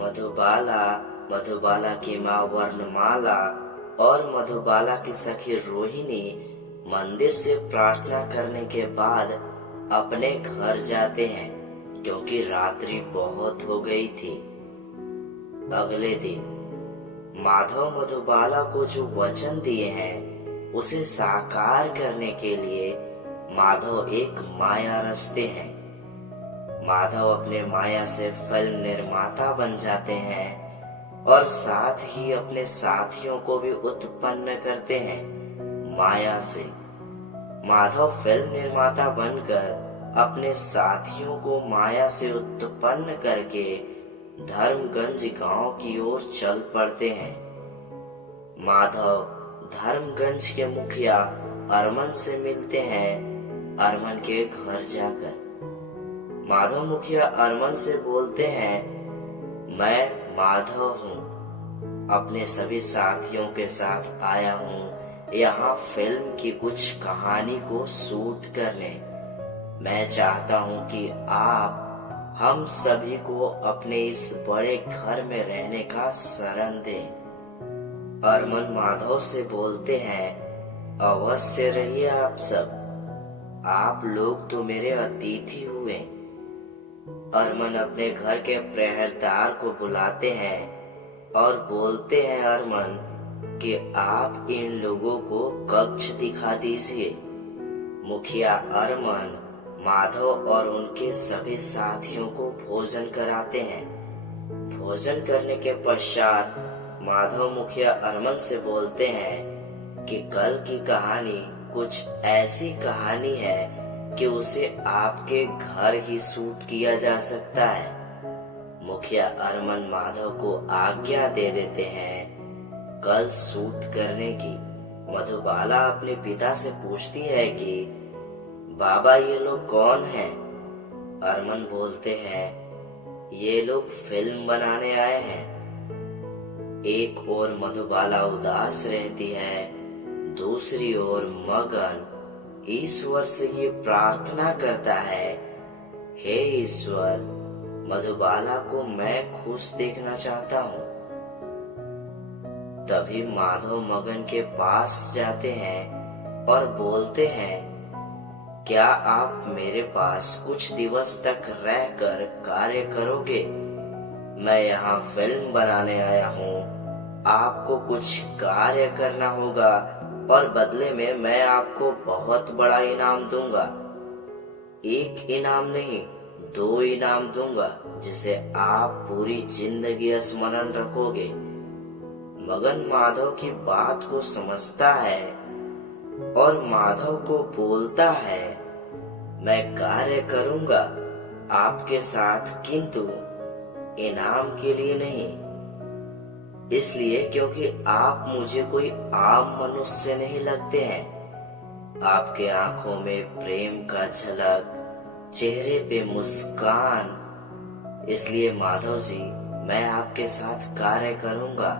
मधुबाला, मधुबाला की माँ वर्णमाला और मधुबाला की सखी रोहिणी मंदिर से प्रार्थना करने के बाद अपने घर जाते हैं क्योंकि रात्रि बहुत हो गई थी। अगले दिन माधव मधुबाला को जो वचन दिए हैं उसे साकार करने के लिए माधव एक माया रचते हैं। माधव अपने माया से फिल्म निर्माता बन जाते हैं और साथ ही अपने साथियों को भी उत्पन्न करते हैं माया से। माधव फिल्म निर्माता बनकर अपने साथियों को माया से उत्पन्न करके धर्मगंज गांव की ओर चल पड़ते हैं। माधव धर्मगंज के मुखिया अरमन से मिलते हैं। अरमन के घर जाकर माधव मुखिया अरमन से बोलते हैं, मैं माधव हूँ, अपने सभी साथियों के साथ आया हूँ यहाँ फिल्म की कुछ कहानी को शूट करने। मैं चाहता हूँ कि आप हम सभी को अपने इस बड़े घर में रहने का शरण दें। अरमन माधव से बोलते हैं, अवश्य रहिए आप सब, आप लोग तो मेरे अतिथि हुए। अरमन अपने घर के प्रहरदार को बुलाते हैं और बोलते हैं अरमन कि आप इन लोगों को कक्ष दिखा दीजिए। मुखिया अरमन माधव और उनके सभी साथियों को भोजन कराते हैं। भोजन करने के पश्चात माधव मुखिया अरमन से बोलते हैं कि कल की कहानी कुछ ऐसी कहानी है कि उसे आपके घर ही शूट किया जा सकता है। मुखिया अरमन माधव को आज्ञा दे देते हैं कल शूट करने की। मधुबाला अपने पिता से पूछती है कि बाबा ये लोग कौन हैं? अरमन बोलते हैं, ये लोग फिल्म बनाने आए हैं। एक ओर मधुबाला उदास रहती है, दूसरी ओर मगन ईश्वर से ये प्रार्थना करता है, हे ईश्वर, मधुबाला को मैं खुश देखना चाहता हूँ। तभी माधव मगन के पास जाते हैं और बोलते हैं, क्या आप मेरे पास कुछ दिवस तक रहकर कार्य करोगे? मैं यहाँ फिल्म बनाने आया हूँ, आपको कुछ कार्य करना होगा और बदले में मैं आपको बहुत बड़ा इनाम दूंगा। एक इनाम नहीं, 2 इनाम दूंगा जिसे आप पूरी जिंदगी स्मरण रखोगे। मगन माधव की बात को समझता है और माधव को बोलता है, मैं कार्य करूंगा आपके साथ, किंतु इनाम के लिए नहीं। इसलिए क्योंकि आप मुझे कोई आम मनुष्य नहीं लगते हैं। आपके आंखों में प्रेम का झलक, चेहरे पे मुस्कान। इसलिए माधव जी, मैं आपके साथ कार्य करूंगा।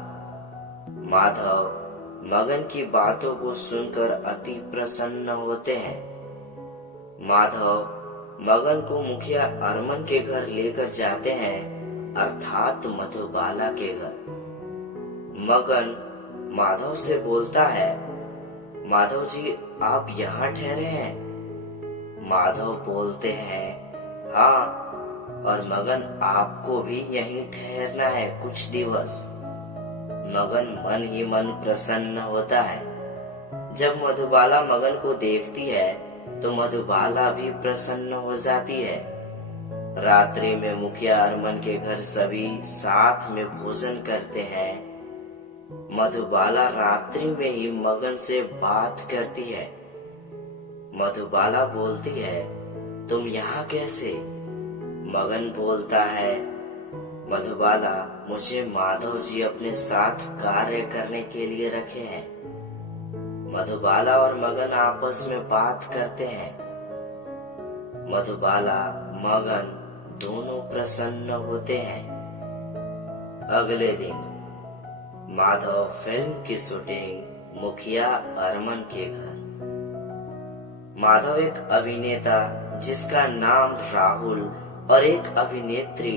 माधव मगन की बातों को सुनकर अति प्रसन्न होते हैं। माधव मगन को मुखिया अरमन के घर लेकर जाते हैं, अर्थात मधुबाला के घर। मगन माधव से बोलता है, माधव जी आप यहाँ ठहरे हैं? माधव बोलते हैं, हाँ, और मगन आपको भी यहीं ठहरना है कुछ दिवस। मगन मन ही मन प्रसन्न होता है। जब मधुबाला मगन को देखती है तो मधुबाला भी प्रसन्न हो जाती है। रात्रि में मुखिया अरमन के घर सभी साथ में भोजन करते हैं। मधुबाला रात्रि में ही मगन से बात करती है। मधुबाला बोलती है, तुम यहाँ कैसे? मगन बोलता है, मधुबाला, मुझे माधव जी अपने साथ कार्य करने के लिए रखे हैं। मधुबाला और मगन आपस में बात करते हैं। मधुबाला मगन दोनों प्रसन्न होते हैं। अगले दिन माधव फिल्म की शूटिंग मुखिया अरमन के घर। माधव एक अभिनेता जिसका नाम राहुल और एक अभिनेत्री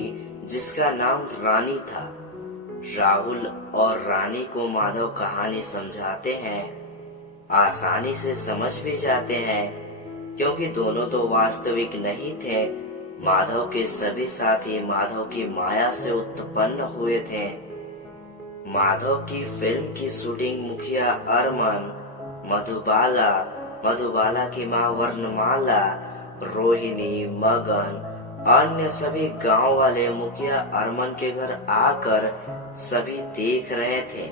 जिसका नाम रानी था। राहुल और रानी को माधव कहानी समझाते हैं। आसानी से समझ भी जाते हैं, क्योंकि दोनों तो वास्तविक नहीं थे। माधव के सभी साथी माधव की माया से उत्पन्न हुए थे। माधव की फिल्म की शूटिंग मुखिया अरमन, मधुबाला, मधुबाला की मां वर्णमाला, रोहिणी, मगन, अन्य सभी गांव वाले मुखिया अरमन के घर आकर सभी देख रहे थे।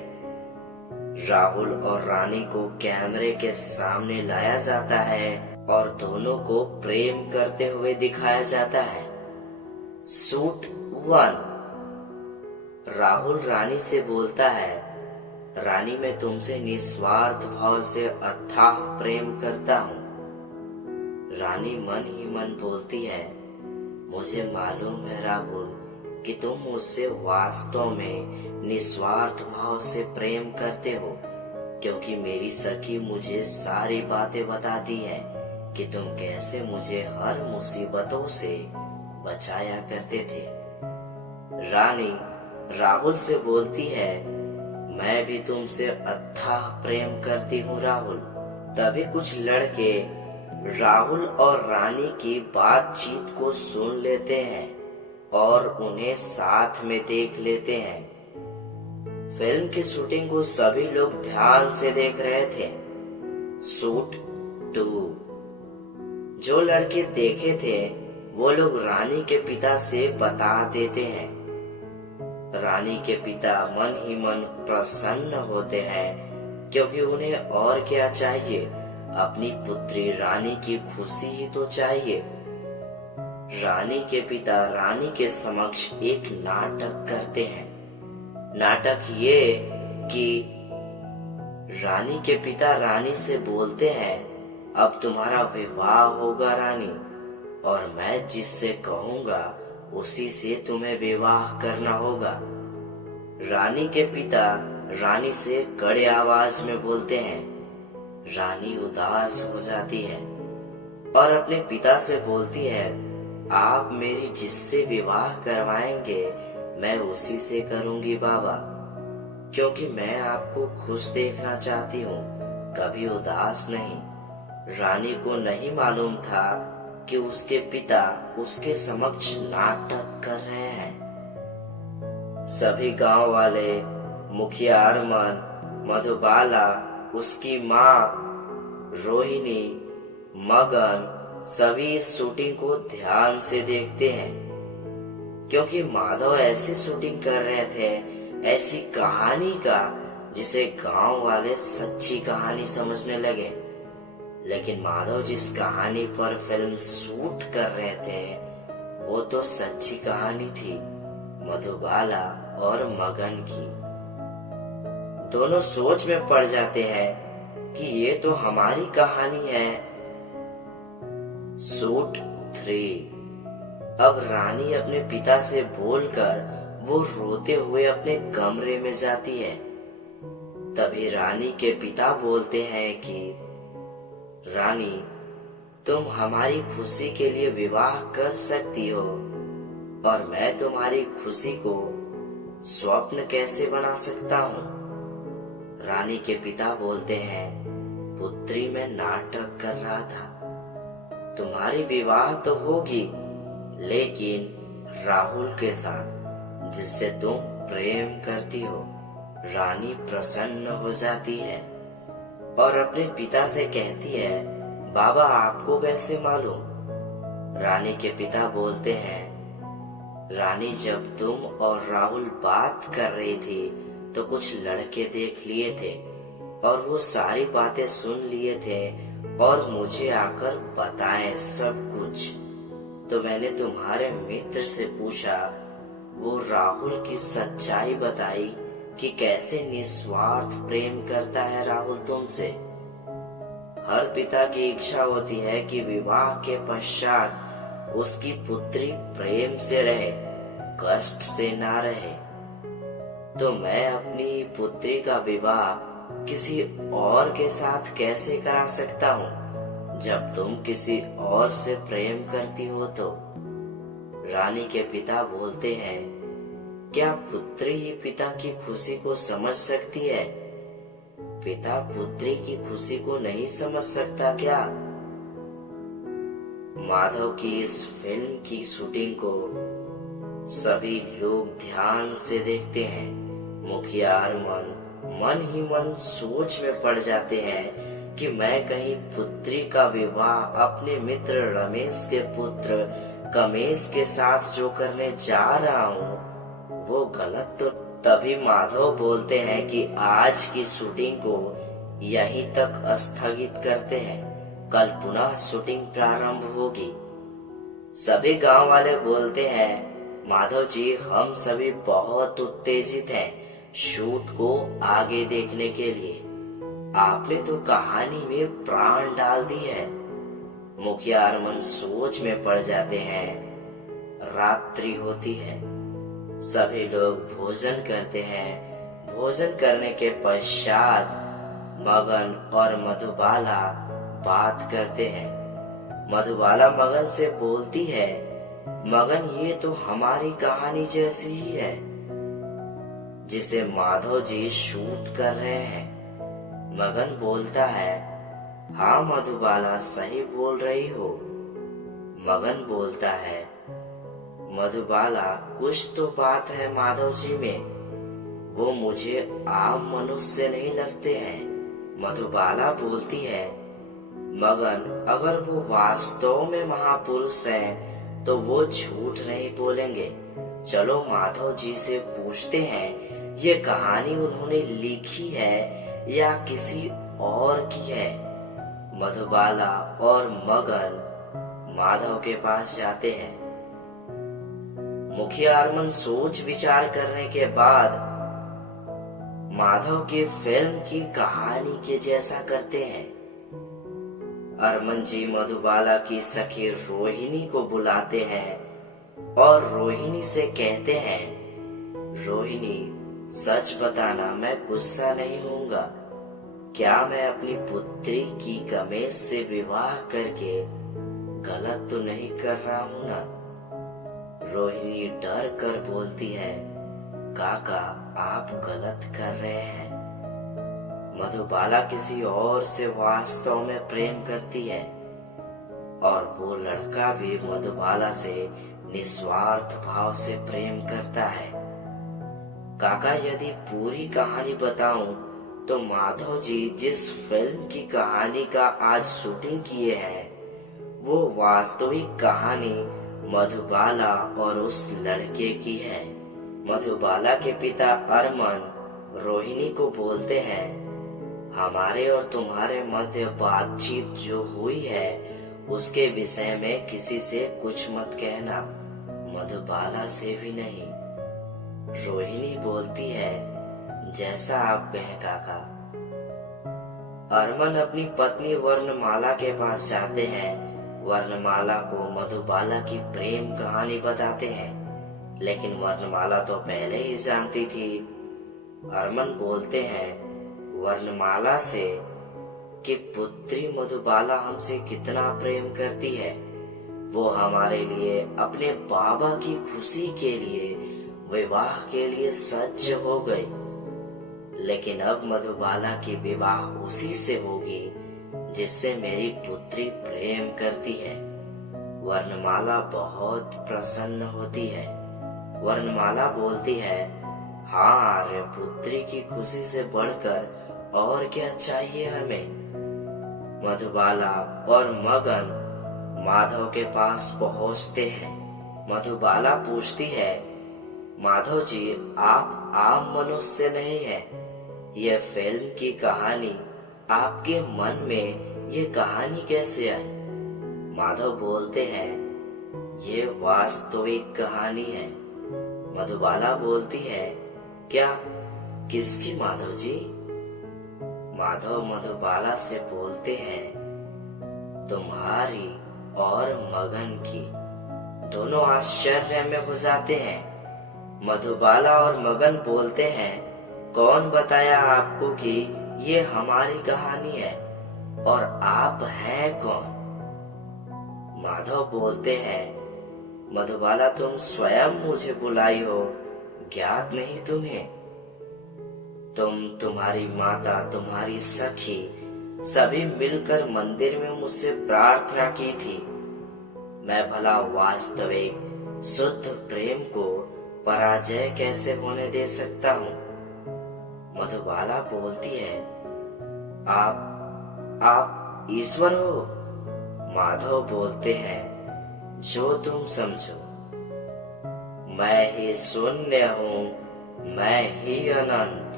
राहुल और रानी को कैमरे के सामने लाया जाता है और दोनों को प्रेम करते हुए दिखाया जाता है। शूट 1। राहुल रानी से बोलता है, रानी मैं तुमसे निस्वार्थ भाव से अथाह प्रेम करता हूँ। रानी मन ही मन बोलती है, मुझे मालूम है राहुल कि तुम मुझसे वास्तव में निस्वार्थ भाव से प्रेम करते हो, क्योंकि मेरी सखी मुझे सारी बातें बताती है कि तुम कैसे मुझे हर मुसीबतों से बचाया करते थे। रानी राहुल से बोलती है, मैं भी तुमसे अथाह प्रेम करती हूँ राहुल। तभी कुछ लड़के राहुल और रानी की बातचीत को सुन लेते हैं और उन्हें साथ में देख लेते हैं। फिल्म की शूटिंग को सभी लोग ध्यान से देख रहे थे। शूट 2। जो लड़के देखे थे वो लोग रानी के पिता से बता देते हैं। रानी के पिता मन ही मन प्रसन्न होते हैं, क्योंकि उन्हें और क्या चाहिए, अपनी पुत्री रानी की खुशी ही तो चाहिए। रानी के पिता रानी के समक्ष एक नाटक करते हैं। नाटक ये कि रानी के पिता रानी से बोलते हैं, अब तुम्हारा विवाह होगा रानी, और मैं जिससे कहूंगा उसी से तुम्हें विवाह करना होगा। रानी के पिता रानी से कड़े आवाज में बोलते हैं। रानी उदास हो जाती है और अपने पिता से बोलती है, आप मेरी जिससे विवाह करवाएंगे मैं उसी से करूंगी बाबा, क्योंकि मैं आपको खुश देखना चाहती हूँ, कभी उदास नहीं। रानी को नहीं मालूम था कि उसके पिता उसके समक्ष नाटक कर रहे हैं। सभी गांव वाले, मुखिया अरमन, मधुबाला, उसकी माँ रोहिणी, मगन, सभी इस शूटिंग को ध्यान से देखते हैं, क्योंकि माधव ऐसी शूटिंग कर रहे थे, ऐसी कहानी का जिसे गांव वाले सच्ची कहानी समझने लगे। लेकिन माधव जिस कहानी पर फिल्म शूट कर रहे थे वो तो सच्ची कहानी थी, मधुबाला और मगन की। दोनों सोच में पड़ जाते हैं कि ये तो हमारी कहानी है। शूट 3। अब रानी अपने पिता से बोलकर वो रोते हुए अपने कमरे में जाती है। तभी रानी के पिता बोलते हैं कि रानी तुम हमारी खुशी के लिए विवाह कर सकती हो, और मैं तुम्हारी खुशी को स्वप्न कैसे बना सकता हूँ। रानी के पिता बोलते हैं, पुत्री मैं नाटक कर रहा था, तुम्हारी विवाह तो होगी लेकिन राहुल के साथ जिससे तुम प्रेम करती हो। रानी प्रसन्न हो जाती है और अपने पिता से कहती है, बाबा आपको कैसे मालूम। रानी के पिता बोलते हैं, रानी जब तुम और राहुल बात कर रही थी तो कुछ लड़के देख लिए थे और वो सारी बातें सुन लिए थे और मुझे आकर बताए सब कुछ। तो मैंने तुम्हारे मित्र से पूछा, वो राहुल की सच्चाई बताई कि कैसे निस्वार्थ प्रेम करता है राहुल तुमसे। हर पिता की इच्छा होती है कि विवाह के पश्चात उसकी पुत्री प्रेम से रहे, कष्ट से ना रहे। तो मैं अपनी पुत्री का विवाह किसी और के साथ कैसे करा सकता हूँ जब तुम किसी और से प्रेम करती हो। तो रानी के पिता बोलते हैं, क्या पुत्री ही पिता की खुशी को समझ सकती है? पिता पुत्री की खुशी को नहीं समझ सकता क्या? माधव की इस फिल्म की शूटिंग को सभी लोग ध्यान से देखते हैं। मुखिया अरमान मन ही मन सोच में पड़ जाते हैं कि मैं कहीं पुत्री का विवाह अपने मित्र रमेश के पुत्र कमेश के साथ जो करने जा रहा हूँ वो गलत तो। तभी माधव बोलते हैं कि आज की शूटिंग को यहीं तक स्थगित करते हैं, कल पुनः शूटिंग प्रारंभ होगी। सभी गांव वाले बोलते हैं, माधव जी हम सभी बहुत उत्तेजित हैं शूट को आगे देखने के लिए। आपने तो कहानी में प्राण डाल दी है। मुखिया अरमान सोच में पड़ जाते हैं। रात्रि होती है, सभी लोग भोजन करते हैं। भोजन करने के पश्चात मगन और मधुबाला बात करते हैं। मधुबाला मगन से बोलती है, मगन ये तो हमारी कहानी जैसी ही है जिसे माधव जी शूट कर रहे हैं। मगन बोलता है, हाँ मधुबाला सही बोल रही हो। मगन बोलता है, मधुबाला कुछ तो बात है माधव जी में, वो मुझे आम मनुष्य नहीं लगते हैं। मधुबाला बोलती है, मगन अगर वो वास्तव में महापुरुष हैं तो वो झूठ नहीं बोलेंगे। चलो माधव जी से पूछते हैं ये कहानी उन्होंने लिखी है या किसी और की है। मधुबाला और मगन माधव के पास जाते हैं। मुखिया अरमान सोच विचार करने के बाद माधव की फिल्म की कहानी के जैसा करते हैं। अरमान जी मधुबाला की सखी रोहिणी को बुलाते हैं और रोहिणी से कहते हैं, रोहिणी सच बताना मैं गुस्सा नहीं होऊंगा। क्या मैं अपनी पुत्री की कमेश से विवाह करके गलत तो नहीं कर रहा हूँ ना? रोहिणी डर कर बोलती है, काका आप गलत कर रहे हैं। मधुबाला किसी और से वास्तव में प्रेम करती है और वो लड़का भी मधुबाला से निस्वार्थ भाव से प्रेम करता है। काका यदि पूरी कहानी बताऊं तो माधव जी जिस फिल्म की कहानी का आज शूटिंग किए हैं वो वास्तविक कहानी मधुबाला और उस लड़के की है। मधुबाला के पिता अरमान रोहिणी को बोलते हैं, हमारे और तुम्हारे मध्य बातचीत जो हुई है उसके विषय में किसी से कुछ मत कहना, मधुबाला से भी नहीं। रोहिणी बोलती है, जैसा आप कहें काका। अरमान अपनी पत्नी वर्णमाला के पास जाते हैं। वर्णमाला को मधुबाला की प्रेम कहानी बताते हैं, लेकिन वर्णमाला तो पहले ही जानती थी। अरमान बोलते हैं वर्णमाला से कि पुत्री मधुबाला हमसे कितना प्रेम करती है। वो हमारे लिए अपने बाबा की खुशी के लिए विवाह के लिए सज्ज हो गई, लेकिन अब मधुबाला की विवाह उसी से होगी जिससे मेरी पुत्री प्रेम करती है। वर्णमाला बहुत प्रसन्न होती है। वर्णमाला बोलती है, हाँ रे पुत्री की खुशी से बढ़कर और क्या चाहिए हमें। मधुबाला और मगन माधव के पास पहुंचते हैं। मधुबाला पूछती है, माधव जी आप आम मनुष्य नहीं हैं। यह फिल्म की कहानी आपके मन में ये कहानी कैसे आई? माधव बोलते हैं, ये वास्तविक कहानी है। मधुबाला बोलती है, क्या किसकी माधव जी? माधव मधुबाला से बोलते हैं, तुम्हारी और मगन की। दोनों आश्चर्य में हो जाते हैं। मधुबाला और मगन बोलते हैं, कौन बताया आपको कि ये हमारी कहानी है और आप हैं कौन? माधव बोलते हैं, मधुबाला तुम स्वयं मुझे बुलाई हो, ज्ञात नहीं तुम्हें? तुम्हारी माता, तुम्हारी सखी सभी मिलकर मंदिर में मुझसे प्रार्थना की थी। मैं भला वास्तविक शुद्ध प्रेम को पराजय कैसे होने दे सकता हूँ? मधुबाला बोलती है, आप ईश्वर हो? माधव बोलते हैं, जो तुम समझो। मैं ही शून्य हूँ, मैं ही अनंत।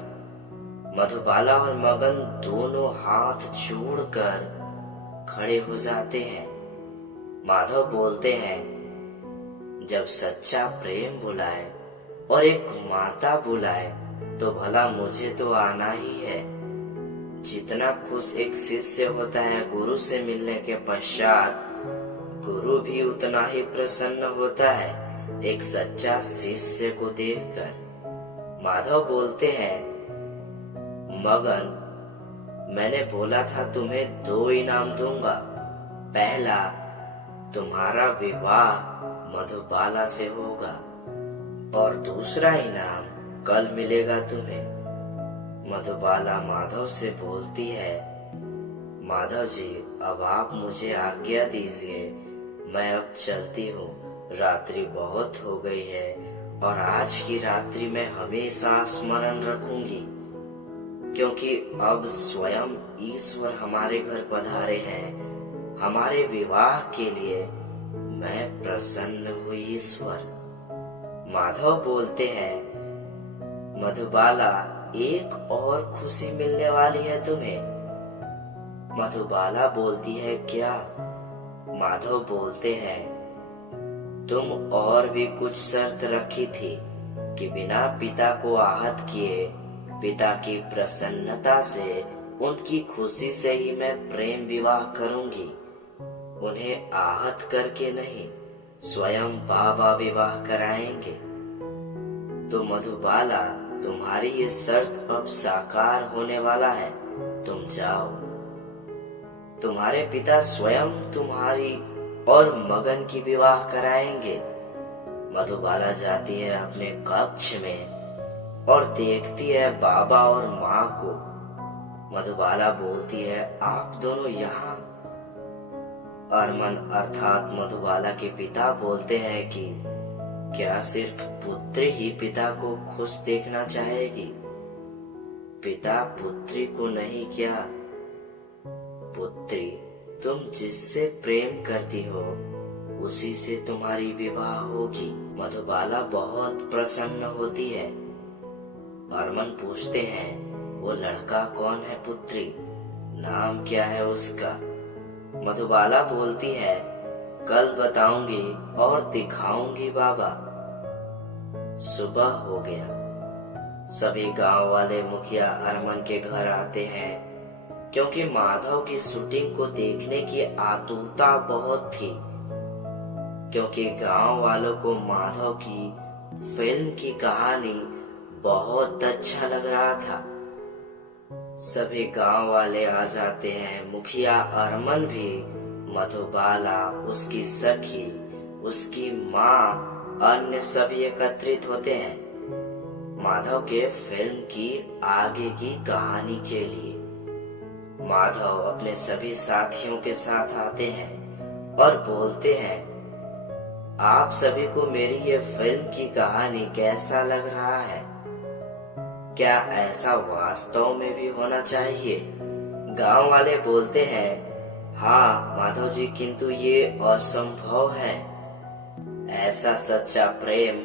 मधुबाला और मगन दोनों हाथ जोड़कर खड़े हो जाते हैं। माधव बोलते हैं, जब सच्चा प्रेम बुलाए और एक माता बुलाए तो भला मुझे तो आना ही है। जितना खुश एक शिष्य होता है गुरु से मिलने के पश्चात, गुरु भी उतना ही प्रसन्न होता है एक सच्चा शिष्य को देखकर। माधव बोलते हैं, मगन, मैंने बोला था तुम्हें 2 इनाम दूंगा। पहला, तुम्हारा विवाह मधुबाला से होगा और दूसरा इनाम कल मिलेगा तुम्हें। मधुबाला माधव से बोलती है, माधव जी, अब आप मुझे आज्ञा दीजिए, मैं अब चलती हूँ। रात्रि बहुत हो गई है और आज की रात्रि मैं हमेशा स्मरण रखूंगी, क्योंकि अब स्वयं ईश्वर हमारे घर पधारे हैं। हमारे विवाह के लिए मैं प्रसन्न हुई ईश्वर। माधव बोलते हैं, मधुबाला, एक और खुशी मिलने वाली है तुम्हें। मधुबाला बोलती है, क्या? माधव बोलते हैं, तुम और भी कुछ शर्त रखी थी कि बिना पिता को आहत किए, पिता की प्रसन्नता से, उनकी खुशी से ही मैं प्रेम विवाह करूंगी। उन्हें आहत करके नहीं, स्वयं बाबा विवाह कराएंगे। तो मधुबाला, तुम्हारी ये शर्त अब साकार होने वाला है, तुम जाओ। तुम्हारे पिता स्वयं तुम्हारी और मगन की विवाह कराएंगे। मधुबाला जाती है अपने कक्ष में और देखती है बाबा और माँ को। मधुबाला बोलती है, आप दोनों यहाँ? अरमन अर्थात मधुबाला के पिता बोलते हैं कि क्या सिर्फ पुत्री ही पिता को खुश देखना चाहेगी? पिता पुत्री को नहीं, क्या? पुत्री, तुम जिससे प्रेम करती हो उसी से तुम्हारी विवाह होगी। मधुबाला बहुत प्रसन्न होती है। अरमन पूछते हैं, वो लड़का कौन है पुत्री? नाम क्या है उसका? मधुबाला बोलती है, कल बताऊंगी और दिखाऊंगी बाबा। सुबह हो गया। सभी गांव वाले मुखिया अरमन के घर आते हैं, क्योंकि माधव की शूटिंग को देखने की आतुरता बहुत थी, क्योंकि गांव वालों को माधव की फिल्म की कहानी बहुत अच्छा लग रहा था। सभी गांव वाले आ जाते हैं। मुखिया अरमन भी, मधुबाला, उसकी सखी, उसकी माँ, अन्य सभी एकत्रित होते हैं माधव के फिल्म की आगे की कहानी के लिए। माधव अपने सभी साथियों के साथ आते हैं और बोलते हैं, आप सभी को मेरी ये फिल्म की कहानी कैसा लग रहा है? क्या ऐसा वास्तव में भी होना चाहिए? गांव वाले बोलते हैं, हाँ माधव जी, किंतु ये असंभव है। ऐसा सच्चा प्रेम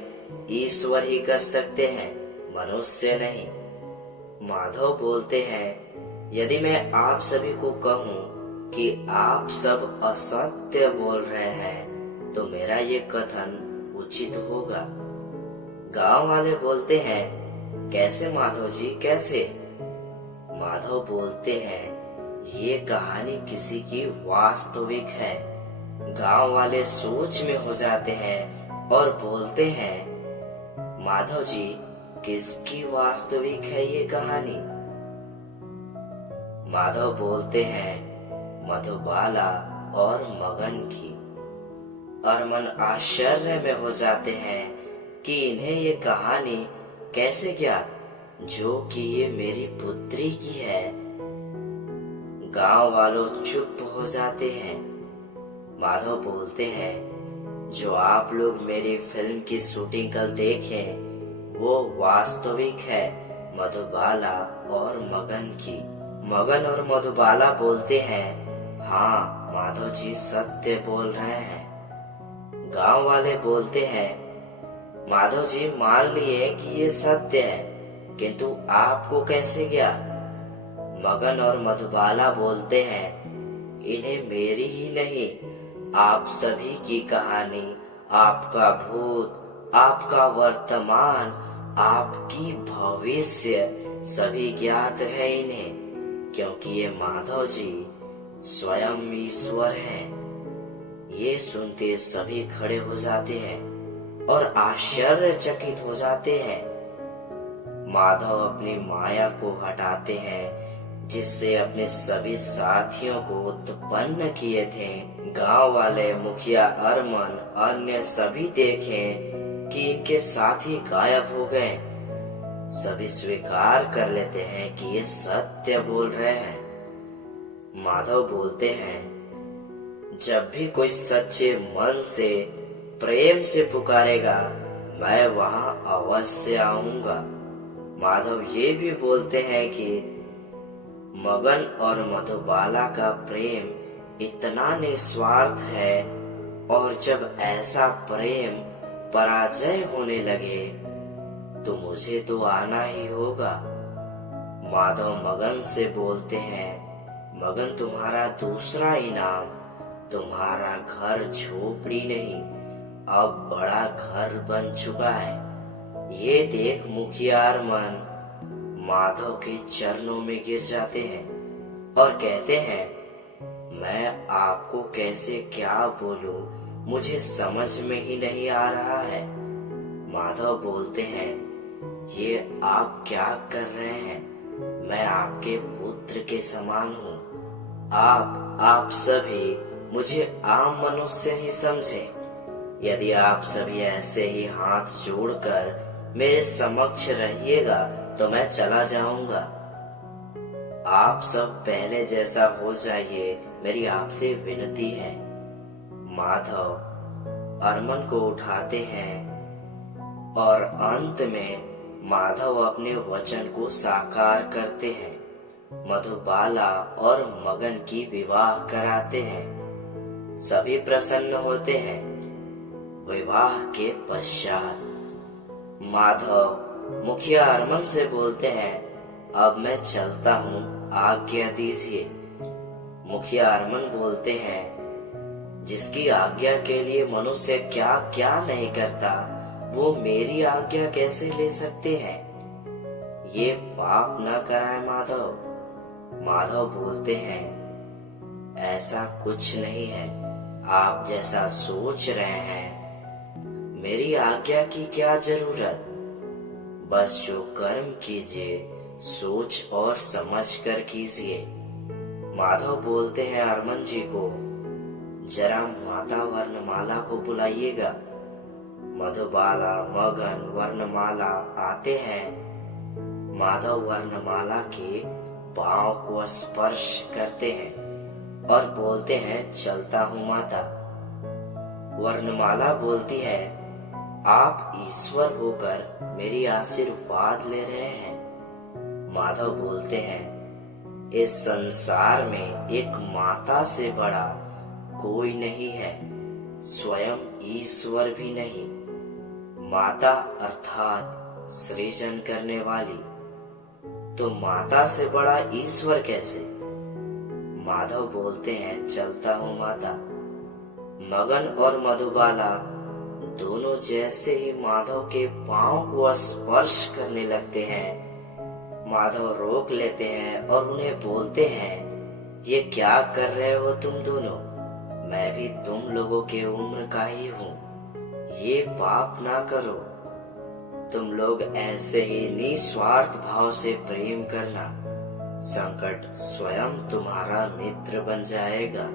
ईश्वर ही कर सकते हैं, मनुष्य नहीं। माधव बोलते हैं, यदि मैं आप सभी को कहूँ कि आप सब असत्य बोल रहे हैं तो मेरा ये कथन उचित होगा। गांव वाले बोलते हैं, कैसे माधव जी, कैसे? माधव बोलते हैं, ये कहानी किसी की वास्तविक है। गांव वाले सोच में हो जाते हैं और बोलते हैं, माधव जी, किसकी वास्तविक है ये कहानी? माधव बोलते हैं, मधुबाला और मगन की। अरमन आश्चर्य में हो जाते हैं कि इन्हें ये कहानी कैसे ज्ञात, जो कि ये मेरी पुत्री की है। गांव वालों चुप हो जाते हैं। माधव बोलते हैं, जो आप लोग मेरी फिल्म की शूटिंग कल देखें वो वास्तविक है मधुबाला और मगन की। मगन और मधुबाला बोलते हैं, हाँ माधव जी सत्य बोल रहे हैं। गांव वाले बोलते हैं, माधव जी मान लिए कि ये सत्य है, किंतु आपको कैसे ज्ञात? मगन और मधुबाला बोलते हैं, इन्हें मेरी ही नहीं आप सभी की कहानी, आपका भूत, आपका वर्तमान, आपकी भविष्य सभी ज्ञात है इन्हें, क्योंकि ये माधव जी स्वयं ईश्वर हैं। ये सुनते सभी खड़े हो जाते हैं और आश्चर्यचकित हो जाते हैं। माधव अपनी माया को हटाते हैं जिससे अपने सभी साथियों को उत्पन्न किए थे। गांव वाले, मुखिया अरमन, अन्य सभी देखें कि इनके साथी गायब हो गए। सभी स्वीकार कर लेते हैं कि ये सत्य बोल रहे हैं। माधव बोलते हैं, जब भी कोई सच्चे मन से प्रेम से पुकारेगा मैं वहां अवश्य आऊंगा। माधव ये भी बोलते हैं कि मगन और मधुबाला का प्रेम इतना निस्वार्थ है और जब ऐसा प्रेम पराजय होने लगे तो मुझे तो आना ही होगा। माधव मगन से बोलते हैं, मगन तुम्हारा दूसरा इनाम, तुम्हारा घर झोपड़ी नहीं अब बड़ा घर बन चुका है। ये देख मुखिया अरमन माधव के चरणों में गिर जाते हैं और कहते हैं, मैं आपको कैसे क्या बोलूं, मुझे समझ में ही नहीं आ रहा है। माधव बोलते हैं, ये आप क्या कर रहे हैं? मैं आपके पुत्र के समान हूँ। आप सभी मुझे आम मनुष्य ही समझें। यदि आप सभी ऐसे ही हाथ जोड़कर मेरे समक्ष रहिएगा तो मैं चला जाऊंगा। आप सब पहले जैसा हो जाइए, मेरी आपसे विनती है। माधव अरमन को उठाते हैं और अंत में माधव अपने वचन को साकार करते हैं। मधुबाला और मगन की विवाह कराते हैं। सभी प्रसन्न होते हैं। विवाह के पश्चात माधव मुखिया अरमन से बोलते हैं, अब मैं चलता हूँ, आज्ञा दीजिए। मुखिया अरमन बोलते हैं, जिसकी आज्ञा के लिए मनुष्य क्या क्या नहीं करता वो मेरी आज्ञा कैसे ले सकते हैं? ये पाप न कराए माधव। माधव बोलते हैं, ऐसा कुछ नहीं है, आप जैसा सोच रहे हैं। मेरी आज्ञा की क्या जरूरत, बस जो कर्म कीजिए सोच और समझ कर कीजिए। माधव बोलते हैं अरमन जी को, जरा माता वर्णमाला को बुलाइएगा। मधुबाला, मगन, वर्णमाला आते हैं। माधव वर्णमाला के पांव को स्पर्श करते हैं और बोलते हैं, चलता हूँ माता। वर्णमाला बोलती है, आप ईश्वर होकर मेरी आशीर्वाद ले रहे हैं। माधव बोलते हैं, इस संसार में एक माता से बड़ा कोई नहीं है, स्वयं ईश्वर भी नहीं। माता अर्थात सृजन करने वाली, तो माता से बड़ा ईश्वर कैसे? माधव बोलते हैं, चलता हूँ माता। मगन और मधुबाला दोनों जैसे ही माधव के पांव को स्पर्श करने लगते हैं, माधव रोक लेते हैं और उन्हें बोलते हैं, ये क्या कर रहे हो तुम दोनों? मैं भी तुम लोगों के उम्र का ही हूँ, ये पाप ना करो। तुम लोग ऐसे ही निस्वार्थ भाव से प्रेम करना, संकट स्वयं तुम्हारा मित्र बन जाएगा।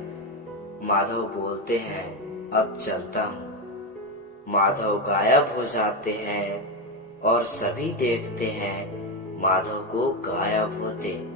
माधव बोलते हैं, अब चलता हूँ। माधव गायब हो जाते हैं और सभी देखते हैं माधव को गायब होते।